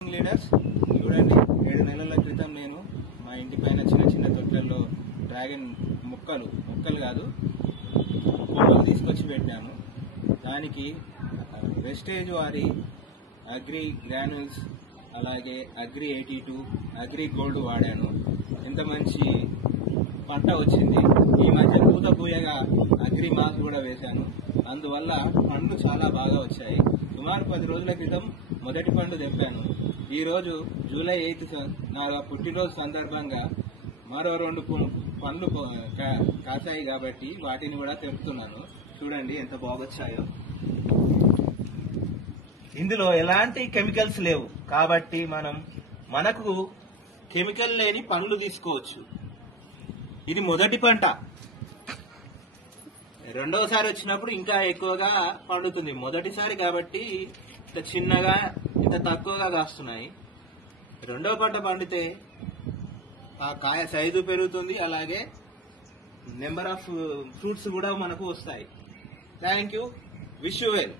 Leaders చూడండి, 7 నెలల క్రితం నేను మా ఇంటి పైన చిన్న చిన్న తొట్లల్లో డ్రాగన్ మొక్కలు కాదు కొమ్మలు తీసుకొచ్చి పెట్టాము. దానికి వెస్టేజ్ వారి అగ్రి గ్రాన్యూల్స్ అలాగే అగ్రి 82 అగ్రి గోల్డ్ వాడాను. ఎంత మంచి పంట వచ్చింది. ఈ మధ్య పూత పూయగా అగ్రి మాస్ కూడా వేశాను. అందువల్ల పండ్లు చాలా బాగా వచ్చాయి. సుమారు 10 రోజుల క్రితం మొదటి పండు తెంపాను. ఈ రోజు జూలై 8 నా పుట్టినరోజు సందర్భంగా మరో 2 పండ్లు కాసాయి కాబట్టి వాటిని కూడా తెంపుతున్నాను. చూడండి ఎంత బాగొచ్చాయో. ఇందులో ఎలాంటి కెమికల్స్ లేవు కాబట్టి మనకు కెమికల్ లేని పండ్లు తీసుకోవచ్చు. ఇది మొదటి పంట. రెండవసారి వచ్చినప్పుడు ఇంకా ఎక్కువగా పండుతుంది. మొదటిసారి కాబట్టి ఇంత చిన్నగా ఇంత తక్కువగా కాస్తున్నాయి. రెండవ పంట పండితే ఆ కాయ సైజు పెరుగుతుంది, అలాగే నెంబర్ ఆఫ్ ఫ్రూట్స్ కూడా మనకు వస్తాయి. Thank you. Wish you well.